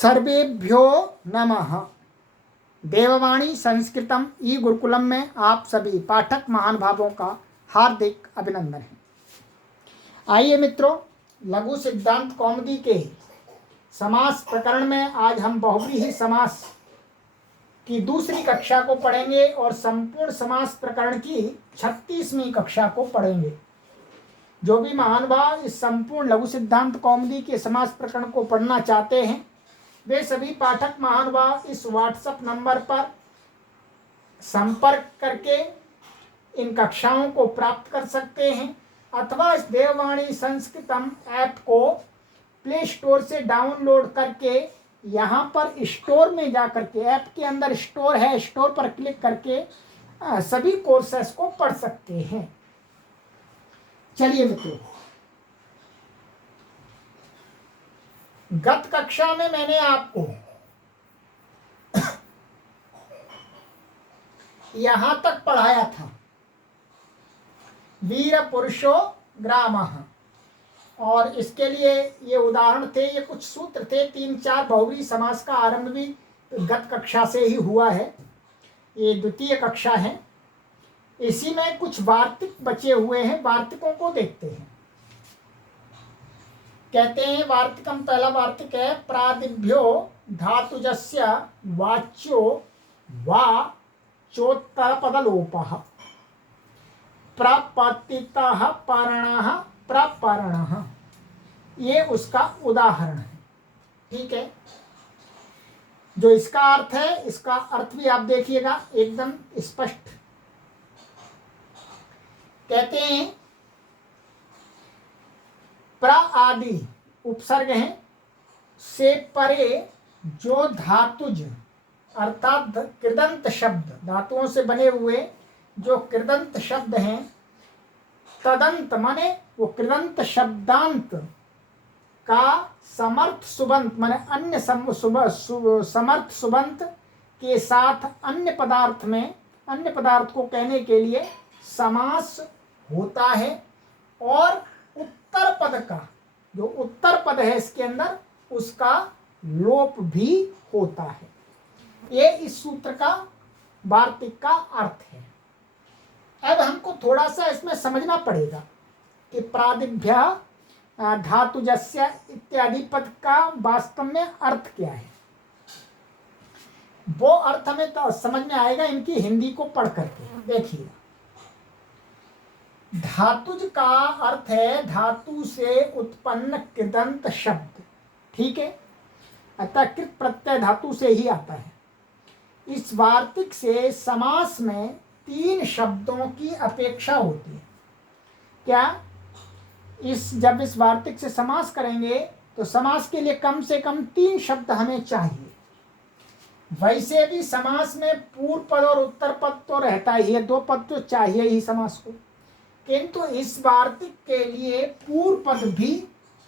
सर्वेभ्यो नमः। देववाणी संस्कृतम ई गुरुकुलम में आप सभी पाठक महानुभावों का हार्दिक अभिनंदन है। आइए मित्रों, लघु सिद्धांत कौमुदी के समास प्रकरण में आज हम बहुव्रीहि समास की दूसरी कक्षा को पढ़ेंगे और संपूर्ण समास प्रकरण की 36वीं कक्षा को पढ़ेंगे। जो भी महानुभाव इस संपूर्ण लघु सिद्धांत कौमुदी के समास प्रकरण को पढ़ना चाहते हैं वे सभी पाठक महानुभाव इस व्हाट्सएप नंबर पर संपर्क करके इन कक्षाओं को प्राप्त कर सकते हैं अथवा इस देववाणी संस्कृतम ऐप को प्ले स्टोर से डाउनलोड करके यहाँ पर स्टोर में जा करके, ऐप के अंदर स्टोर है, स्टोर पर क्लिक करके सभी कोर्सेस को पढ़ सकते हैं। चलिए मित्रों, गत कक्षा में मैंने आपको यहां तक पढ़ाया था वीर पुरुषो ग्रामः, और इसके लिए ये उदाहरण थे, ये कुछ सूत्र थे। 3-4 बहुव्रीहि समास का आरंभ भी गत कक्षा से ही हुआ है, ये द्वितीय कक्षा है। इसी में कुछ वार्तिक बचे हुए हैं, वार्तिकों को देखते हैं। कहते हैं वार्तिकम, पहला वार्तिक है प्रादिभ्यो धातुजस्य वाच्यो वा चोत्तरपदलोपः प्रपतितः पारणः प्रपरणः, ये उसका उदाहरण है। ठीक है, जो इसका अर्थ है, इसका अर्थ भी आप देखिएगा एकदम स्पष्ट। कहते हैं प्र आदि उपसर्ग हैं से परे जो धातुज अर्थात कृदंत शब्द, धातुओं से बने हुए जो कृदंत शब्द हैं, तदंत माने वो कृदंत शब्दांत का समर्थ सुबंत माने अन्य समर्थ सुबंत के साथ अन्य पदार्थ में, अन्य पदार्थ को कहने के लिए समास होता है। और उत्तर पद का, जो उत्तर पद है इसके अंदर, उसका लोप भी होता है। ये इस सूत्र का, वार्तिक का अर्थ है। अब हमको थोड़ा सा इसमें समझना पड़ेगा कि प्रादिभ्य धातुजस्य इत्यादि पद का वास्तव में अर्थ क्या है। वो अर्थ हमें तो समझ में आएगा इनकी हिंदी को पढ़ करके। देखिए, धातुज का अर्थ है धातु से उत्पन्न कृदंत शब्द। ठीक है, अतः कृत प्रत्यय धातु से ही आता है। इस वार्तिक से समास में 3 शब्दों की अपेक्षा होती है। क्या जब इस वार्तिक से समास करेंगे तो समास के लिए कम से कम 3 शब्द हमें चाहिए। वैसे भी समास में पूर्व पद और उत्तर पद तो रहता ही है, 2 पद तो चाहिए ही समास को, किंतु इस वार्तिक के लिए पूर्व पद भी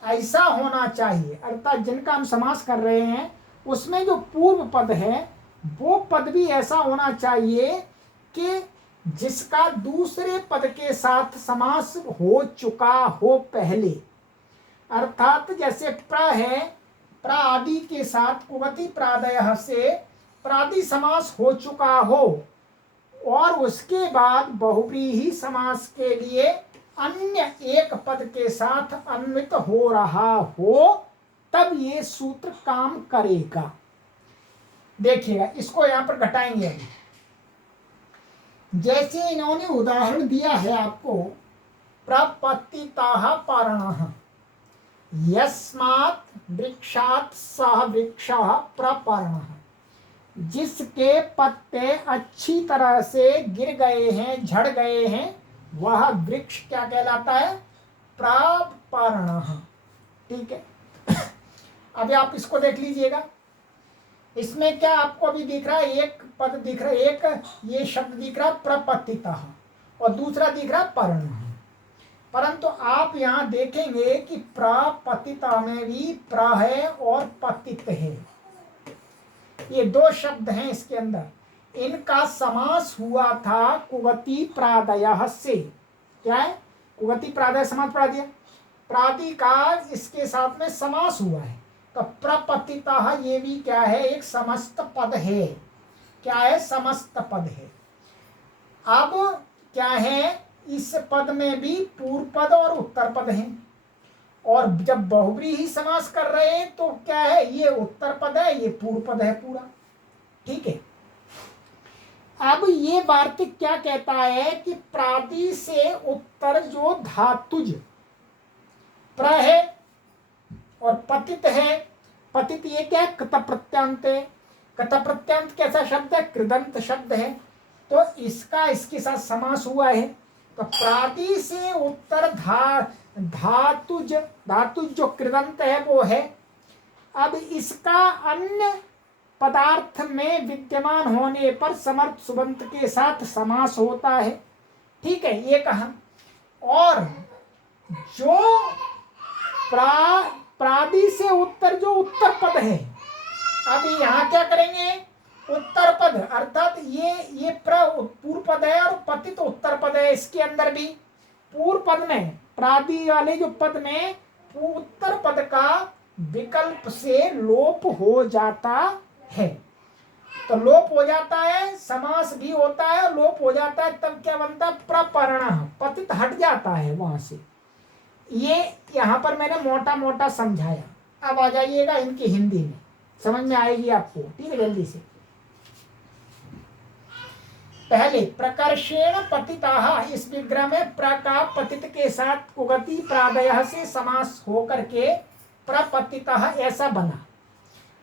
ऐसा होना चाहिए, अर्थात जिनका हम समास कर रहे हैं उसमें जो पूर्व पद है वो पद भी ऐसा होना चाहिए कि जिसका दूसरे पद के साथ समास हो चुका हो पहले। अर्थात जैसे प्र है, प्र आदि के साथ कुवति प्रादयः से प्रादि समास हो चुका हो और उसके बाद बहुव्रीहि समास के लिए अन्य एक पद के साथ अन्वित हो रहा हो, तब ये सूत्र काम करेगा। देखिएगा, इसको यहां पर घटाएंगे अभी। जैसे इन्होंने उदाहरण दिया है आपको, प्रपतितः पारणः, यस्मात् वृक्षात् सः वृक्षः प्रपर्णः, जिसके पत्ते अच्छी तरह से गिर गए हैं, झड़ गए हैं, वह वृक्ष क्या कहलाता है? प्रपर्णः। ठीक है, अभी आप इसको देख लीजिएगा। इसमें क्या आपको अभी दिख रहा है? एक पद दिख रहा है, एक ये शब्द दिख रहा है प्रपतितः और दूसरा दिख रहा है पर्णः। परंतु आप यहाँ देखेंगे कि प्रपतितः में भी प्र है और पतित है, ये 2 शब्द हैं इसके अंदर। इनका समास हुआ था कुवति प्रादयः से। क्या है? कुवति प्रादय समास पढ़ा दिया, प्रादि का इसके साथ में समास हुआ है। तो प्रपतितः ये भी क्या है, एक समस्त पद है। क्या है, समस्त पद है। अब क्या है, इस पद में भी पूर्व पद और उत्तर पद हैं, और जब बहुब्रीहि समास कर रहे हैं तो क्या है, ये उत्तर पद है, ये पूर्व पद है पूरा। ठीक है। अब ये वार्तिक क्या कहता है कि प्रादि से उत्तर जो धातुज प्र है और पतित है, पतित ये क्या है, कत प्रत्यांत है। कत प्रत्यांत कैसा शब्द है, कृदंत शब्द है, तो इसका इसके साथ समास हुआ है। तो प्रादि से उत्तर धातुज, धातुज जो कृदंत है वो है। अब इसका अन्य पदार्थ में विद्यमान होने पर समर्थ सुबंत के साथ समास होता है। ठीक है, ये कहा। और जो प्रादि से उत्तर जो उत्तर पद है, अब यहाँ क्या करेंगे, उत्तर पद अर्थात ये पूर्व पद है और पतित उत्तर पद है। इसके अंदर भी पूर्व पद में, प्रादि वाले जो पद में उत्तर पद का विकल्प से लोप हो जाता है। तो लोप हो जाता है, समास भी होता है, लोप हो जाता है, तब क्या बनता है, प्रपर्ण, पतित हट जाता है वहां से। ये यहाँ पर मैंने मोटा मोटा समझाया। अब आ जाइएगा इनकी हिंदी में, समझ में आएगी आपको। ठीक है, जल्दी से। पहले प्रकर्षेण पतिताः, इस विग्रह में प्र का पतित के साथ उगति प्रादयः से समास होकर के प्रपतितः ऐसा बना।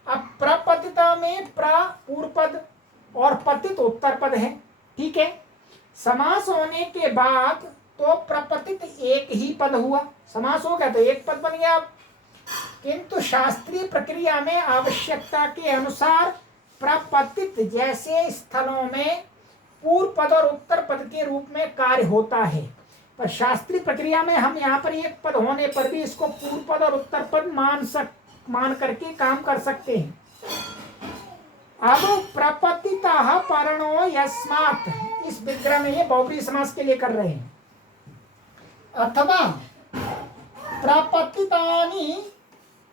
अब प्रपतिता में प्र पूर्व पद और पतित उत्तर पद है। ठीक है, समास होने के बाद तो प्रपतित एक ही पद हुआ, समास हो गया तो एक पद बन गया। किंतु शास्त्रीय प्रक्रिया में आवश्यकता के अनुसार प्रपतित जैसे स्थलों में पूर्व पद और उत्तर पद के रूप में कार्य होता है, पर शास्त्रीय प्रक्रिया में हम यहाँ पर एक पद होने पर भी इसको पूर्व पद और उत्तर पद मान करके काम कर सकते हैं। अब प्रपतितः पर्णो यस्मात्, इस विग्रह में ये बहुब्रीहि समास के लिए कर रहे हैं। अथवा प्रपतितानि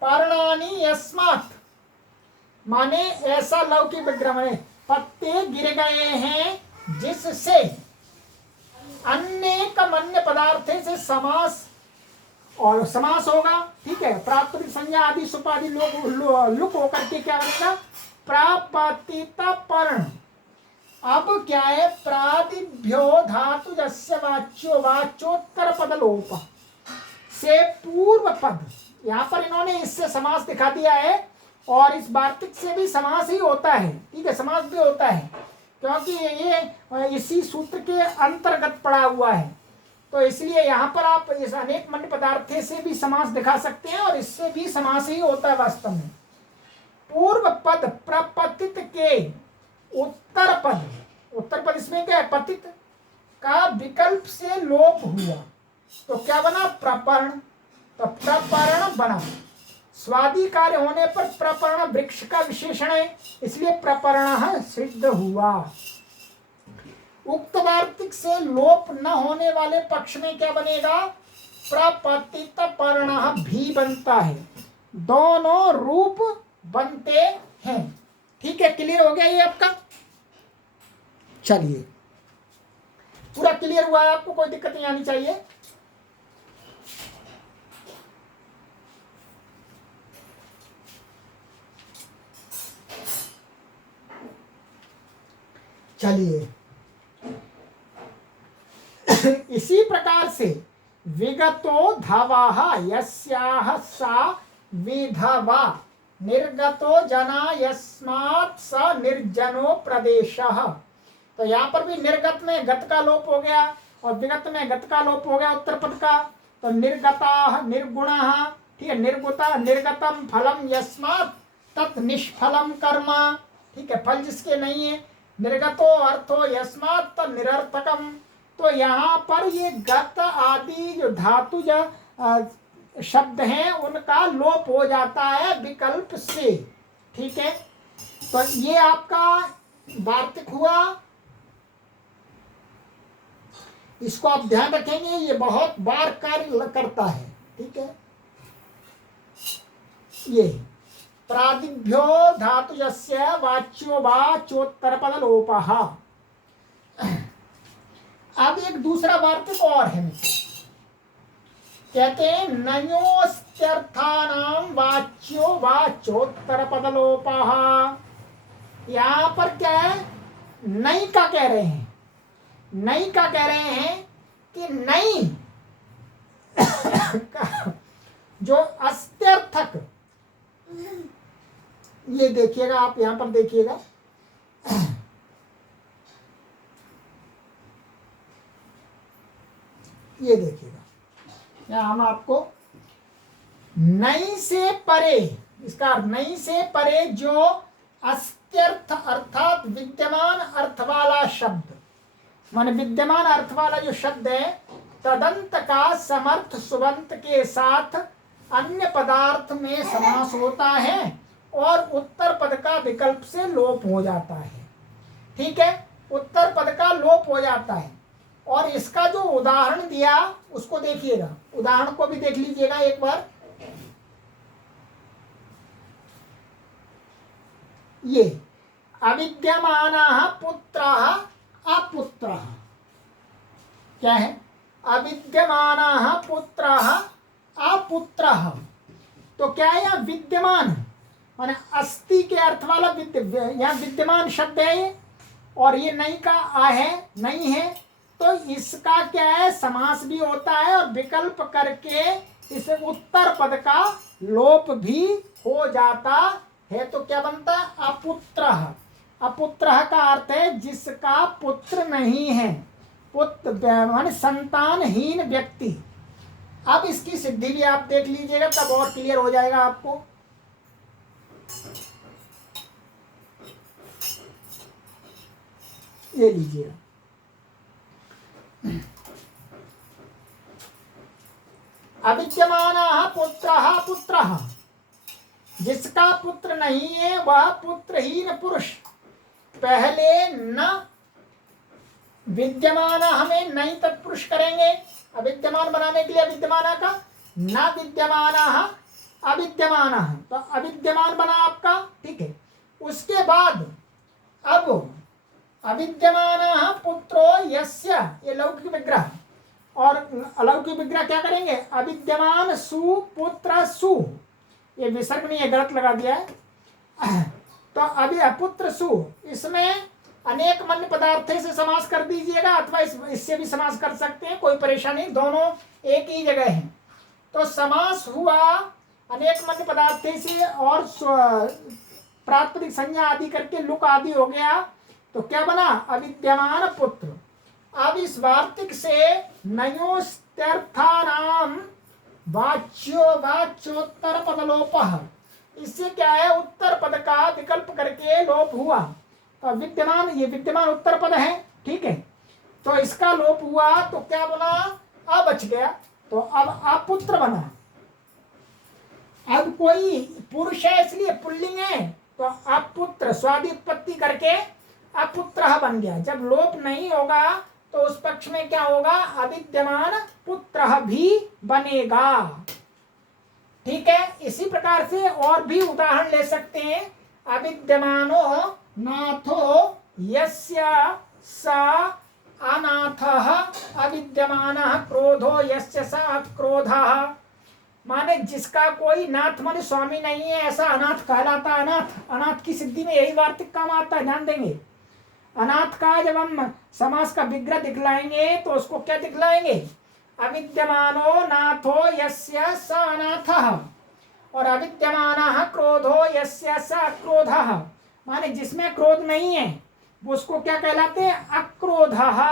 पर्णानि यस्मात्, माने ऐसा लौकिक विग्रह में पत्ते गिर गए हैं जिससे अन्य पदार्थ से समास और समास होगा। ठीक है, प्राप्त संज्ञा आदि सुपादि लुक होकर के क्या बनेगा, प्रापतित पर्ण। अब क्या है, प्रादिभ्यो धातु जस्य वाच्यो वाच्योत्तर पद लोप से पूर्व पद, यहाँ पर इन्होंने इससे समास दिखा दिया है, और इस वार्तिक से भी समास ही होता है। ठीक है, समास भी होता है क्योंकि ये इसी सूत्र के अंतर्गत पड़ा हुआ है। तो इसलिए यहाँ पर आप इस अनेक मन्य पदार्थ से भी समास दिखा सकते हैं, और इससे भी समास ही होता है वास्तव में। पूर्व पद प्रपतित के उत्तर पद इसमें क्या है, पतित का विकल्प से लोप हुआ तो क्या बना, प्रपर्ण। तो प्रपर्ण बना, स्वादि कार्य होने पर प्रपर्ण वृक्ष का विशेषण है, इसलिए प्रपर्ण सिद्ध हुआ। उक्त वार्तिक से लोप न होने वाले पक्ष में क्या बनेगा, प्रपतित पर्ण भी बनता है, दोनों रूप बनते हैं। ठीक है, क्लियर हो गया ये आपका। चलिए, पूरा क्लियर हुआ है आपको, कोई दिक्कत नहीं आनी चाहिए। चलिए, इसी प्रकार से विगतो धवाः यस्याः सा विधवा, निर्गतो जना यस्मात् स निर्जनो प्रदेशः। तो यहाँ पर भी निर्गत में गत का लोप हो गया और विगत में गत का लोप हो गया उत्तर पद का। तो निर्गता निर्गुणः, ठीक है, निर्गुता निर्गतम फलम यस्मात् तत् निष्फलम कर्म। ठीक है, फल जिसके नहीं है। निर्गतो अर्थो यस्मात् निरर्थकम। तो यहाँ पर ये गत आदि जो धातु शब्द हैं उनका लोप हो जाता है विकल्प से। ठीक है, तो ये आपका वार्तिक हुआ, इसको आप ध्यान रखेंगे, ये बहुत बार कार्य करता है। ठीक है, ये प्रादिभ्यो धातुजस्य वाच्यो वाच्योत्तरपदलोपः। अब एक दूसरा वार्तिक और है, कहते हैं नयोस्त्यर्थानां वाच्यो वाच्योत्तरपदलोपः। यहां पर क्या है, नई का कह रहे हैं, नई का कह रहे हैं कि नई जो अस्त्यर्थक, ये देखिएगा आप, यहां पर देखिएगा, ये देखिएगा, यहां हम आपको नई से परे, इसका नई से परे जो अस्त्यर्थ अर्थात विद्यमान अर्थ वाला शब्द, माने विद्यमान अर्थ वाला जो शब्द है, तदंत का समर्थ सुबंत के साथ अन्य पदार्थ में समास होता है और उत्तर पद का विकल्प से लोप हो जाता है। ठीक है, उत्तर पद का लोप हो जाता है। और इसका जो उदाहरण दिया उसको देखिएगा, उदाहरण को भी देख लीजिएगा एक बार। ये अविद्यमानः पुत्रः अपुत्रः, क्या है, अविद्यमानः पुत्रः अपुत्रः। तो क्या है, यहाँ विद्यमान माने अस्ति के अर्थ वाला यहाँ विद्यमान शब्द है ये, और ये नहीं का आ है, नहीं है, तो इसका क्या है, समास भी होता है और विकल्प करके इस उत्तर पद का लोप भी हो जाता है। तो क्या बनता है, अपुत्रः। अपुत्रः का अर्थ है जिसका पुत्र नहीं है, पुत्र माने संतानहीन व्यक्ति। अब इसकी सिद्धि भी आप देख लीजिएगा, तब और क्लियर हो जाएगा आपको। ये लीजिएगा, अविद्यमानः पुत्रः पुत्रः, जिसका पुत्र नहीं है वह पुत्रहीन पुरुष। पहले न विद्यमान हमें नहीं तत्पुरुष करेंगे, अविद्यमान बनाने के लिए अविद्यमान का न विद्यमान अविद्यमान, तो अविद्यमान बना आपका। ठीक है, उसके बाद अब अविद्यमान पुत्रो यस्य, ये लौकिक विग्रह, और अलौकिक विग्रह क्या करेंगे, अविद्यमान सुपुत्र सु, ये विसर्ग नहीं है, गलत लगा दिया है। तो अभी अपुत्र सु, इसमें अनेक मन्य पदार्थ से समास कर दीजिएगा, अथवा इससे भी समास कर सकते हैं, कोई परेशानी, दोनों एक ही जगह है। तो समास हुआ अनेक मन्य पदार्थ से और प्रातिपदिक संज्ञा आदि करके लुक आदि हो गया, तो क्या बना, अविद्यमान पुत्र। अब इस वार्तिक से नयोस्त्यर्थानाम वाच्यो वाच्योत्तर पदलोपः, इससे क्या है, उत्तर पद का विकल्प करके लोप हुआ। तो विद्यमान, ये विद्यमान उत्तर पद है, ठीक है, तो इसका लोप हुआ, तो क्या बना, अ बच गया, तो अब अपुत्र बना। अब कोई पुरुष है इसलिए पुल्लिंग है, तो अपुत्र स्वादि उत्पत्ति करके अपुत्र बन गया। जब लोप नहीं होगा तो उस पक्ष में क्या होगा, अविद्यमान पुत्र भी बनेगा। ठीक है, इसी प्रकार से और भी उदाहरण ले सकते हैं। अविद्यमानो नाथो यस्य स अनाथः, अविद्यमानः क्रोधो यस्य स अक्रोधः, माने जिसका कोई नाथ माने स्वामी नहीं है, ऐसा अनाथ कहलाता। अनाथ, अनाथ की सिद्धि में यही वार्तिक काम आता है, ध्यान देंगे। अनाथ का जब हम समास का विग्रह दिखलाएंगे तो उसको क्या दिखलाएंगे, अविद्यमानो नाथो यस्य स अनाथः, और अविद्यमानः क्रोधो यस्य स अक्रोधः, माने जिसमें क्रोध नहीं है वो उसको क्या कहलाते हैं, अक्रोधः।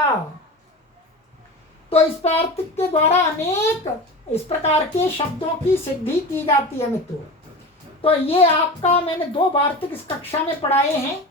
तो इस वार्तिक के द्वारा अनेक इस प्रकार के शब्दों की सिद्धि की जाती है मित्रों। तो ये आपका मैंने 2 वार्तिक इस कक्षा में पढ़ाए हैं।